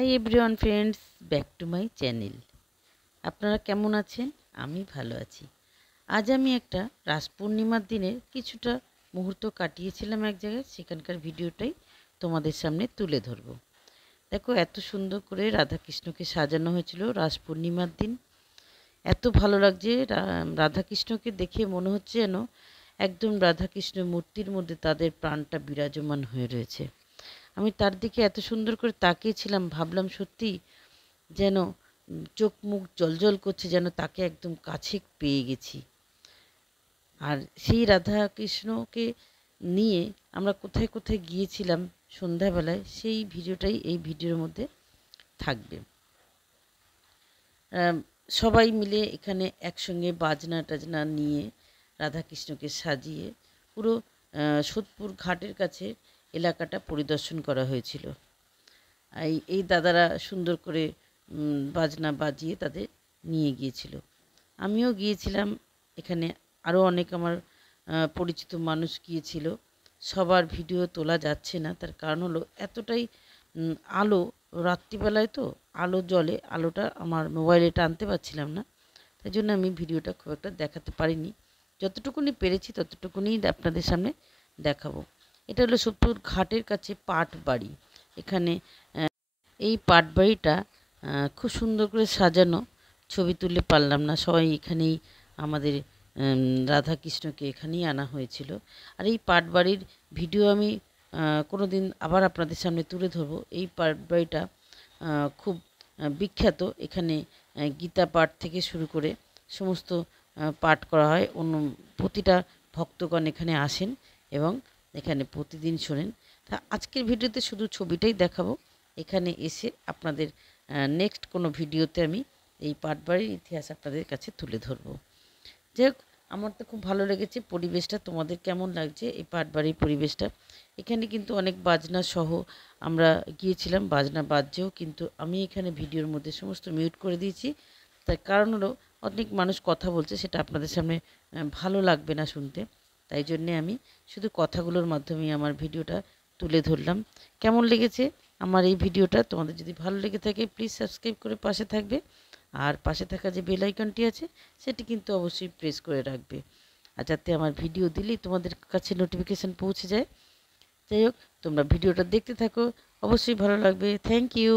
Hi everyone friends, back to my channel. আপনারা কেমন আছেন? আমি ভালো আছি। আজ আমি একটা রাস পূর্ণিমার দিনের কিছুটা মুহূর্ত কাটিয়েছিলাম এক জায়গায়, সেখানকার ভিডিওটাই তোমাদের সামনে তুলে ধরব। দেখো, এত সুন্দর করে রাধাকৃষ্ণকে সাজানো হয়েছিল রাস পূর্ণিমার দিন। এত ভালো লাগছে রাধাকৃষ্ণকে দেখে, মনে হচ্ছে যেন একদম রাধাকৃষ্ণ মূর্তির মধ্যে তাদের প্রাণটা বিরাজমান হয়ে রয়েছে। আমি তার দিকে এত সুন্দর করে তাকিয়েছিলাম, ভাবলাম সত্যি যেন চোখ মুখ জ্বলজ্বল করছে, যেন তাকে একদম কাছে পেয়ে গেছি। আর সেই রাধা কৃষ্ণকে নিয়ে আমরা কোথায় কোথায় গিয়েছিলাম সন্ধ্যাবেলায়, সেই ভিডিওটাই এই ভিডিওর মধ্যে থাকবে। সবাই মিলে এখানে একসঙ্গে বাজনা টাজনা নিয়ে রাধাকৃষ্ণকে সাজিয়ে পুরো সোদপুর ঘাটের কাছে এলাকাটা পরিদর্শন করা হয়েছিল। এই দাদারা সুন্দর করে বাজনা বাজিয়ে তাদের নিয়ে গিয়েছিল। আমিও গিয়েছিলাম। এখানে আরও অনেক আমার পরিচিত মানুষ গিয়েছিল। সবার ভিডিও তোলা যাচ্ছে না, তার কারণ হলো এতটাই আলো, রাত্রিবেলায় তো আলো জ্বলে, আলোটা আমার মোবাইলে টানতে পারছিলাম না, তাই জন্য আমি ভিডিওটা খুব একটা দেখাতে পারিনি। যতটুকুনি পেরেছি ততটুকুনি আপনাদের সামনে দেখাবো। এটা হলো সোদপুর ঘাটের কাছে পাট বাড়ি। এখানে এই পাট বাড়িটা খুব সুন্দর করে সাজানো, ছবি তুলতে পারলাম না। সবাই এখানেই আমাদের রাধাকৃষ্ণকে এখানেই আনা হয়েছিল। আর এই পাট বাড়ির ভিডিও আমি কোনো দিন আবার আপনাদের সামনে তুলে ধরবো। এই পাট বাড়িটা খুব বিখ্যাত। এখানে গীতা পাঠ থেকে শুরু করে সমস্ত পাঠ করা হয়। প্রতিটা ভক্তগণ এখানে আসেন এবং এখানে প্রতিদিন শোনেন। তা আজকের ভিডিওতে শুধু ছবিটাই দেখাবো। এখানে এসে আপনাদের নেক্সট কোনো ভিডিওতে আমি এই পাটবাড়ির ইতিহাস আপনাদের কাছে তুলে ধরবো। যাই হোক, আমার তো খুব ভালো লেগেছে পরিবেশটা। তোমাদের কেমন লাগছে এই পাটবাড়ির পরিবেশটা? এখানে কিন্তু অনেক বাজনা সহ আমরা গিয়েছিলাম, বাজনা বাজছেও, কিন্তু আমি এখানে ভিডিওর মধ্যে সমস্ত মিউট করে দিয়েছি। তার কারণ হলো অনেক মানুষ কথা বলছে, সেটা আপনাদের সামনে ভালো লাগবে না শুনতে। তাই জন্যে আমি শুধু কথাগুলোর মাধ্যমে আমার ভিডিওটা তুলে ধরলাম। কেমন লেগেছে আমার এই ভিডিওটা? তোমাদের যদি ভালো লেগে থাকে প্লিজ সাবস্ক্রাইব করে পাশে থাকবে। আর পাশে থাকা যে বেল আইকনটি আছে সেটি কিন্তু অবশ্যই প্রেস করে রাখবে, আর যাতে আমার ভিডিও দিলেই তোমাদের কাছে নোটিফিকেশান পৌঁছে যায়। যাই হোক, তোমরা ভিডিওটা দেখতে থাকো, অবশ্যই ভালো লাগবে। Thank you.